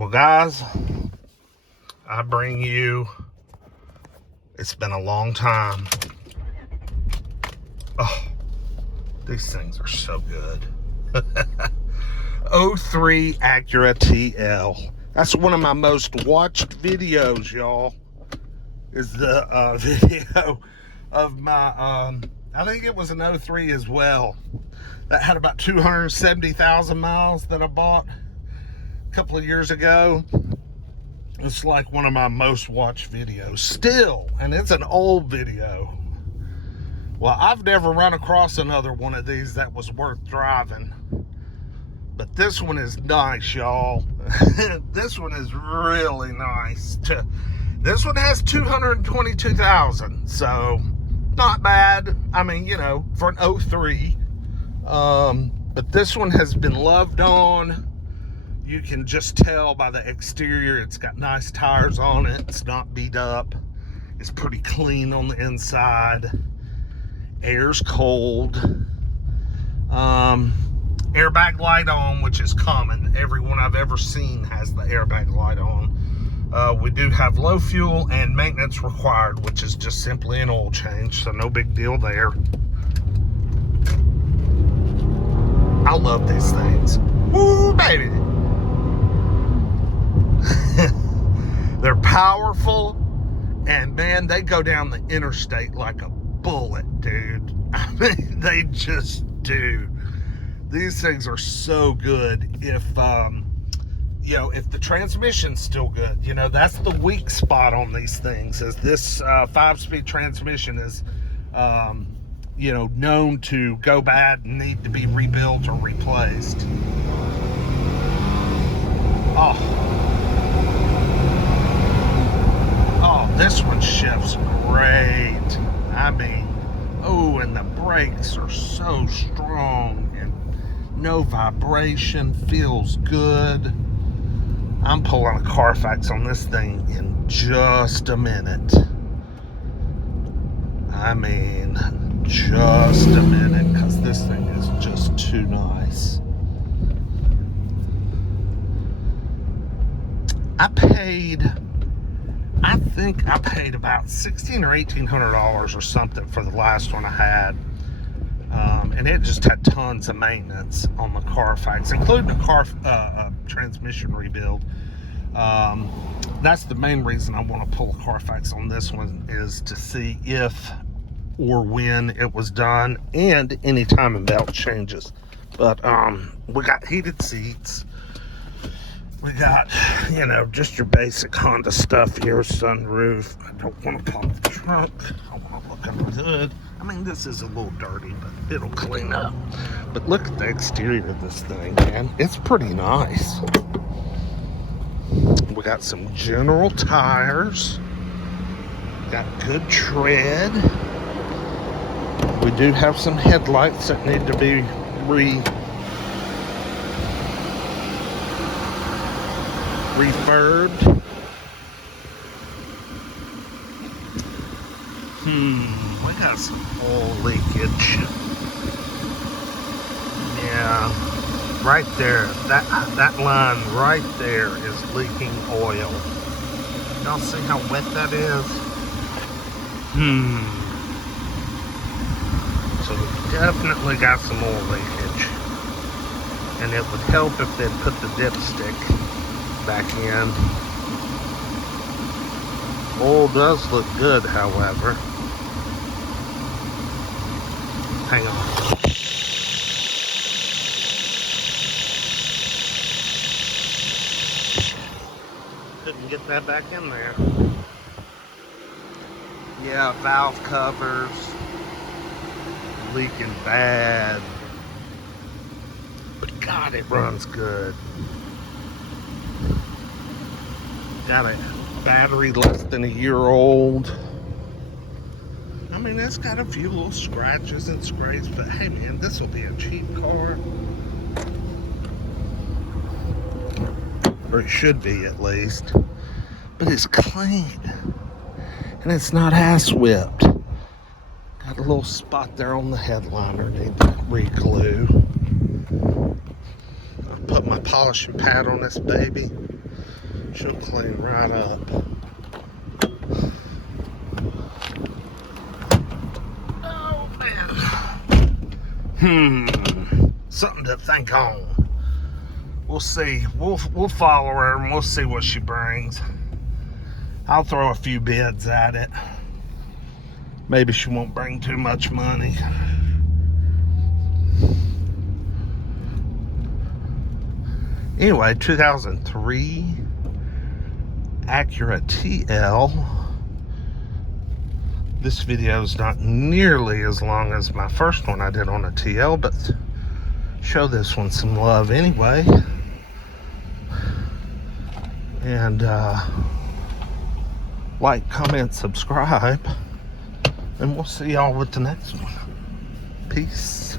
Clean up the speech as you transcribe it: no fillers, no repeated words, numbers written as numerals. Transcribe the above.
Well, guys, I bring you, it's been a long time. Oh, these things are so good. 03 Acura TL. That's one of my most watched videos, y'all. Is the video of my, I think it was an 03 as well. That had about 270,000 miles that I bought a couple of years ago. It's like one of my most watched videos still, and it's an old video. Well, I've never run across another one of these that was worth driving, but this one is nice, y'all. This one is really nice. This one has 222,000, so not bad. I mean, you know, for an 03. But this one has been loved on. You can just tell by the exterior, it's got nice tires on it. It's not beat up. It's pretty clean on the inside. Air's cold. Airbag light on, which is common. Everyone I've ever seen has the airbag light on. We do have low fuel and maintenance required, which is just simply an oil change, so no big deal there. I love these things. Woo, baby! They're powerful, and man, they go down the interstate like a bullet, dude. I mean, they just do. These things are so good. If you know, if the transmission's still good, you know, that's the weak spot on these things. Is this 5-speed transmission is you know, known to go bad and need to be rebuilt or replaced. Oh, this one shifts great. I mean, oh, and the brakes are so strong and no vibration, feels good. I'm pulling a Carfax on this thing in just a minute. I mean, just a minute, because this thing is just too nice. I think I paid about $1,600 or $1,800 or something for the last one I had. And it just had tons of maintenance on the Carfax, including a transmission rebuild. That's the main reason I want to pull a Carfax on this one, is to see if or when it was done, and any time and belt changes. But we got heated seats. We got, you know, just your basic Honda stuff here, sunroof. I don't want to pump the trunk. I want to look under the hood. I mean, this is a little dirty, but it'll clean up. But look at the exterior of this thing, man. It's pretty nice. We got some general tires. Got good tread. We do have some headlights that need to be refurbed. We got some oil leakage. Yeah, right there. That line right there is leaking oil. Y'all see how wet that is? So we definitely got some oil leakage. And it would help if they'd put the dipstick back in. Oil does look good, however. Hang on. Couldn't get that back in there. Yeah, valve covers leaking bad. But God, it runs good. Got a battery less than a year old. I mean, it's got a few little scratches and scrapes, but hey man, this will be a cheap car. Or it should be, at least. But it's clean. And it's not ass whipped. Got a little spot there on the headliner, need to re-glue. I'll put my polishing pad on this baby. She'll clean right up. Oh, man. Something to think on. We'll see. We'll follow her and we'll see what she brings. I'll throw a few bids at it. Maybe she won't bring too much money. Anyway, 2003 Acura TL. This video is not nearly as long as my first one I did on a TL, but show this one some love anyway. And like, comment, subscribe, and we'll see y'all with the next one. Peace.